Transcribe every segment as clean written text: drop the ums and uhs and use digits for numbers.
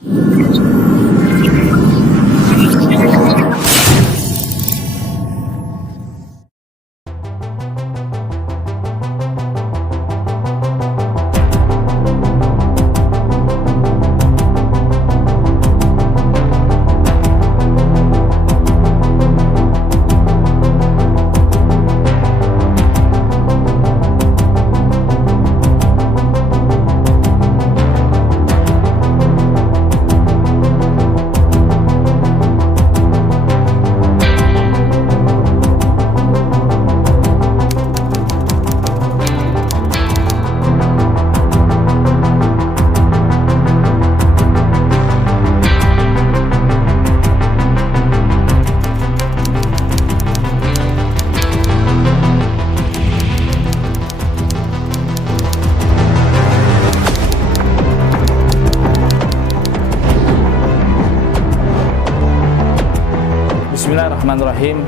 Bismillahirrahmanirrahim.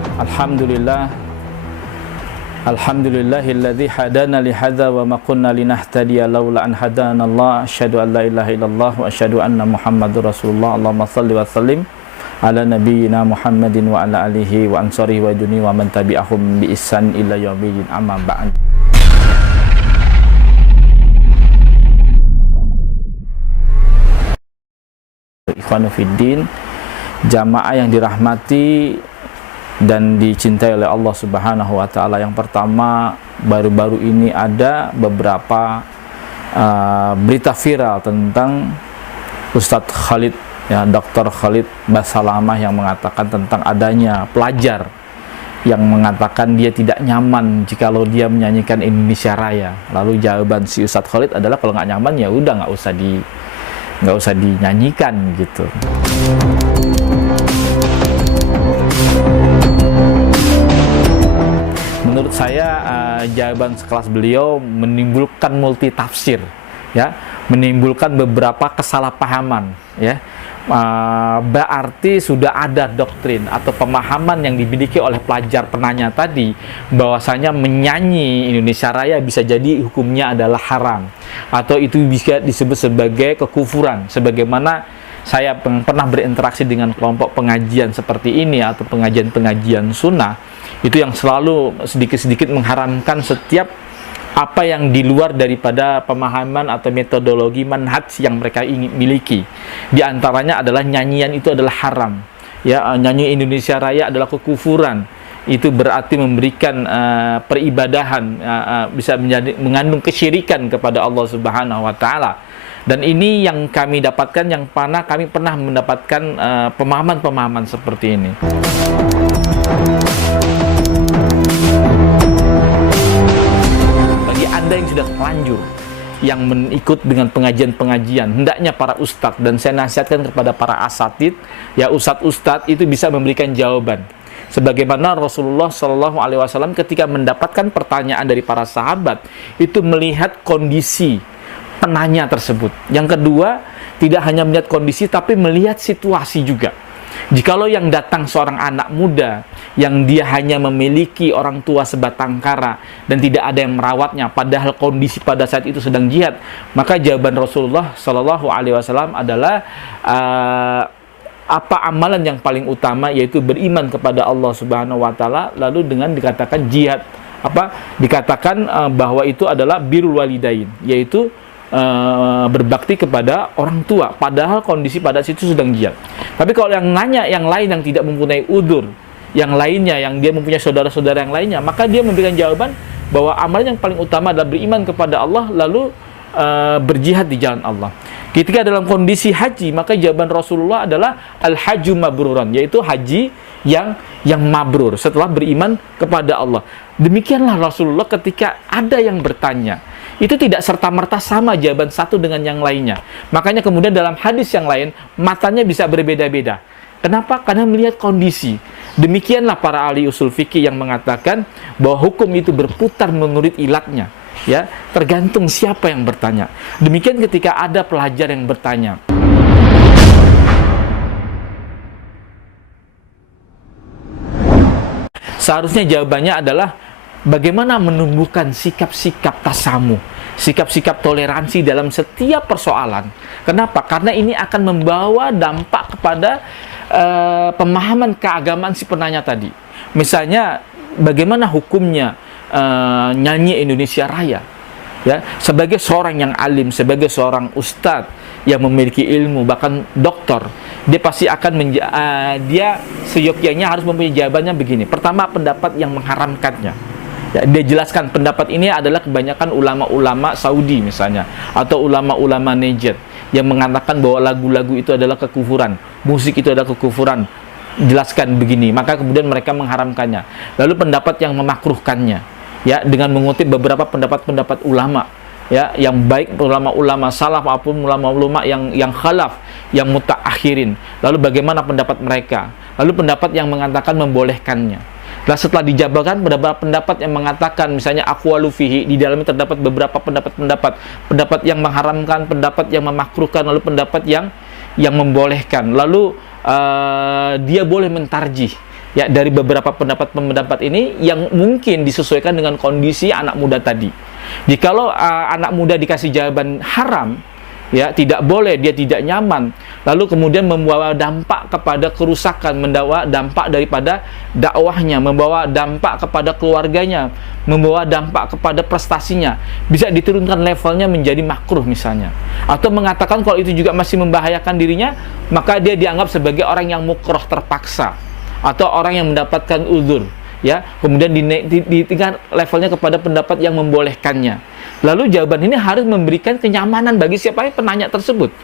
Alhamdulillahilladzi hadana li hadza wa ma kunna linahtadiya laula an hadanallah. Asyhadu an la ilaha illallah wa asyhadu anna Muhammadur Rasulullah. Allahumma shalli wa sallim ala nabiyyina Muhammadin wa ala alihi wa ansarihi wa duni wa man tabi'ahum bi ihsan ila yaumil amma ba'd. Ikhwanu fiddin, jamaah yang dirahmati dan dicintai oleh Allah Subhanahu wa taala. Yang pertama, baru-baru ini ada beberapa berita viral tentang Ustadz Khalid, ya, Dr. Khalid Basalamah, yang mengatakan tentang adanya pelajar yang mengatakan dia tidak nyaman jikalau dia menyanyikan Indonesia Raya. Lalu jawaban si Ustadz Khalid adalah kalau nggak nyaman ya udah nggak usah dinyanyikan gitu. Menurut saya jawaban sekelas beliau menimbulkan multi tafsir, ya, menimbulkan beberapa kesalahpahaman, ya. Berarti sudah ada doktrin atau pemahaman yang dimiliki oleh pelajar penanya tadi bahwasanya menyanyi Indonesia Raya bisa jadi hukumnya adalah haram atau itu bisa disebut sebagai kekufuran. Sebagaimana saya pernah berinteraksi dengan kelompok pengajian seperti ini atau pengajian-pengajian sunnah, itu yang selalu sedikit-sedikit mengharamkan setiap apa yang di luar daripada pemahaman atau metodologi manhaj yang mereka ingin miliki. Di antaranya adalah nyanyian itu adalah haram, ya, nyanyi Indonesia Raya adalah kekufuran. Itu berarti memberikan peribadahan, bisa mengandung kesyirikan kepada Allah Subhanahu wa taala. Dan ini yang kami dapatkan, yang kami pernah mendapatkan pemahaman-pemahaman seperti ini. Bagi Anda yang sudah terlanjur, yang mengikut dengan pengajian-pengajian, hendaknya para ustadz, dan saya nasihatkan kepada para asatid, ya, ustadz-ustadz itu bisa memberikan jawaban. Sebagaimana Rasulullah SAW ketika mendapatkan pertanyaan dari para sahabat, itu melihat kondisi penanya tersebut. Yang kedua, tidak hanya melihat kondisi, tapi melihat situasi juga. Jikalau yang datang seorang anak muda yang dia hanya memiliki orang tua sebatang kara dan tidak ada yang merawatnya, padahal kondisi pada saat itu sedang jihad, maka jawaban Rasulullah SAW adalah apa amalan yang paling utama, yaitu beriman kepada Allah Subhanahu wa taala, lalu dengan dikatakan jihad, dikatakan bahwa itu adalah birrul walidain, yaitu berbakti kepada orang tua, padahal kondisi pada situ sedang jihad. Tapi kalau yang nanya yang lain yang tidak mempunyai udzur, yang lainnya yang dia mempunyai saudara-saudara yang lainnya, maka dia memberikan jawaban bahwa amalan yang paling utama adalah beriman kepada Allah, lalu berjihad di jalan Allah. Ketika dalam kondisi haji, maka jawaban Rasulullah adalah al-hajju mabruran, yaitu haji yang mabrur setelah beriman kepada Allah. Demikianlah Rasulullah ketika ada yang bertanya, itu tidak serta-merta sama jawaban satu dengan yang lainnya. Makanya kemudian dalam hadis yang lain, matanya bisa berbeda-beda. Kenapa? Karena melihat kondisi. Demikianlah para ahli usul fikih yang mengatakan bahwa hukum itu berputar menurut ilatnya, ya, tergantung siapa yang bertanya. Demikian ketika ada pelajar yang bertanya, seharusnya jawabannya adalah bagaimana menumbuhkan sikap-sikap tasamuh, sikap-sikap toleransi dalam setiap persoalan. Kenapa? Karena ini akan membawa dampak kepada pemahaman keagamaan si penanya tadi. Misalnya, bagaimana hukumnya nyanyi Indonesia Raya? Ya, sebagai seorang yang alim, sebagai seorang ustadz yang memiliki ilmu, bahkan doktor, dia pasti akan dia seyogyanya harus mempunyai jawabannya begini. Pertama, pendapat yang mengharamkannya. Ya, dia jelaskan pendapat ini adalah kebanyakan ulama-ulama Saudi misalnya, atau ulama-ulama Niger yang mengatakan bahwa lagu-lagu itu adalah kekufuran, musik itu adalah kekufuran. Jelaskan begini, maka kemudian mereka mengharamkannya. Lalu pendapat yang memakruhkannya, ya, dengan mengutip beberapa pendapat-pendapat ulama, ya, yang baik ulama-ulama salaf maupun ulama-ulama yang khalaf, yang mutaakhirin. Lalu bagaimana pendapat mereka? Lalu pendapat yang mengatakan membolehkannya. Nah, setelah dijabarkan beberapa pendapat yang mengatakan misalnya aqwalu fihi, di dalamnya terdapat beberapa pendapat yang mengharamkan, pendapat yang memakruhkan, lalu pendapat yang membolehkan. Lalu dia boleh mentarjih, ya, dari beberapa pendapat ini yang mungkin disesuaikan dengan kondisi anak muda tadi. Jikalau anak muda dikasih jawaban haram, ya, tidak boleh, dia tidak nyaman, lalu kemudian membawa dampak kepada kerusakan, membawa dampak daripada dakwahnya, membawa dampak kepada keluarganya, membawa dampak kepada prestasinya, bisa diturunkan levelnya menjadi makruh misalnya, atau mengatakan kalau itu juga masih membahayakan dirinya, maka dia dianggap sebagai orang yang mukroh, terpaksa, atau orang yang mendapatkan uzur, ya, kemudian ditingkat levelnya kepada pendapat yang membolehkannya. Lalu jawaban ini harus memberikan kenyamanan bagi siapa yang penanya tersebut.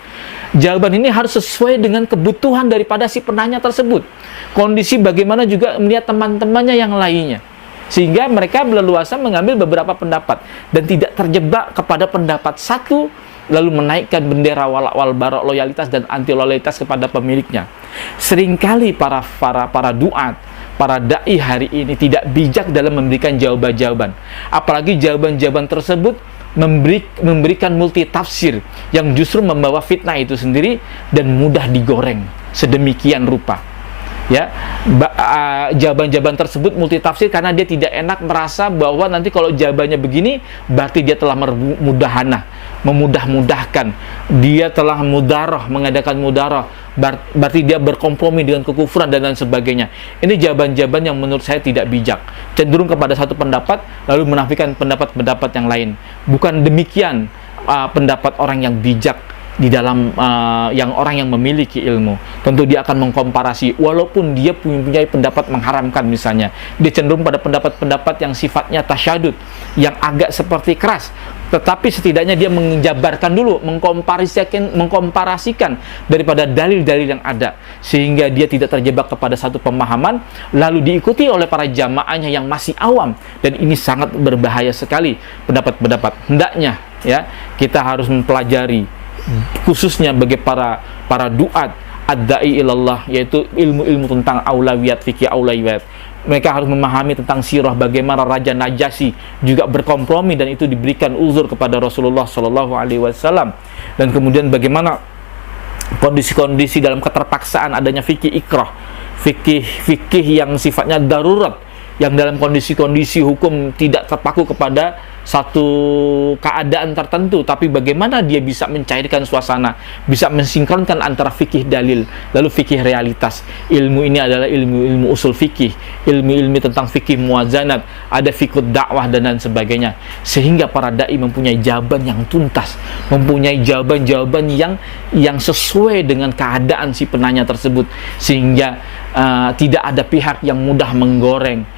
Jawaban ini harus sesuai dengan kebutuhan daripada si penanya tersebut, kondisi bagaimana juga melihat teman-temannya yang lainnya, sehingga mereka leluasa mengambil beberapa pendapat dan tidak terjebak kepada pendapat satu lalu menaikkan bendera wal barok, loyalitas dan anti loyalitas kepada pemiliknya. Seringkali para duat, para dai hari ini tidak bijak dalam memberikan jawaban-jawaban, apalagi jawaban-jawaban tersebut memberikan multi tafsir yang justru membawa fitnah itu sendiri dan mudah digoreng sedemikian rupa. Ya, jawaban-jawaban tersebut multi tafsir karena dia tidak enak merasa bahwa nanti kalau jawabannya begini berarti dia telah memudah-mudahkan, dia telah mengadakan mudarah, berarti dia berkompromi dengan kekufuran dan lain sebagainya. Ini jawaban-jawaban yang menurut saya tidak bijak, cenderung kepada satu pendapat lalu menafikan pendapat-pendapat yang lain. Bukan demikian pendapat orang yang bijak di dalam yang orang yang memiliki ilmu. Tentu dia akan mengkomparasi, walaupun dia punya pendapat mengharamkan misalnya, dia cenderung pada pendapat-pendapat yang sifatnya tasyadud, yang agak seperti keras, tetapi setidaknya dia menjabarkan dulu, mengkomparasikan daripada dalil-dalil yang ada, sehingga dia tidak terjebak kepada satu pemahaman lalu diikuti oleh para jamaahnya yang masih awam. Dan ini sangat berbahaya sekali pendapat-pendapat. Hendaknya, ya, kita harus mempelajari, khususnya bagi para duat ad-da'i ilallah, yaitu ilmu-ilmu tentang aulawiyat, fikih aulawiyat. Mereka harus memahami tentang sirah, bagaimana Raja Najasyi juga berkompromi dan itu diberikan uzur kepada Rasulullah SAW, dan kemudian bagaimana kondisi-kondisi dalam keterpaksaan adanya fikih ikrah, fikih yang sifatnya darurat, yang dalam kondisi-kondisi hukum tidak terpaku kepada satu keadaan tertentu, tapi bagaimana dia bisa mencairkan suasana, bisa mensinkronkan antara fikih dalil lalu fikih realitas. Ilmu ini adalah ilmu usul fikih, ilmu tentang fikih muwazanat, ada fikih dakwah dan lain sebagainya, sehingga para dai mempunyai jawaban yang tuntas, mempunyai jawaban-jawaban yang sesuai dengan keadaan si penanya tersebut, sehingga tidak ada pihak yang mudah menggoreng,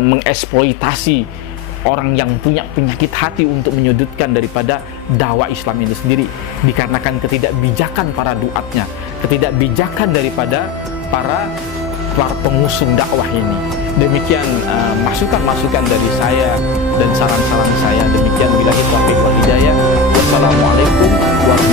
mengeksploitasi orang yang punya penyakit hati untuk menyudutkan daripada dakwah Islam itu sendiri, dikarenakan ketidakbijakan para duatnya, ketidakbijakan daripada para pengusung dakwah ini. Demikian masukan-masukan dari saya dan saran-saran saya. Demikian, billahi taufiq wal hidayah. Wassalamualaikum warahmatullahi wabarakatuh.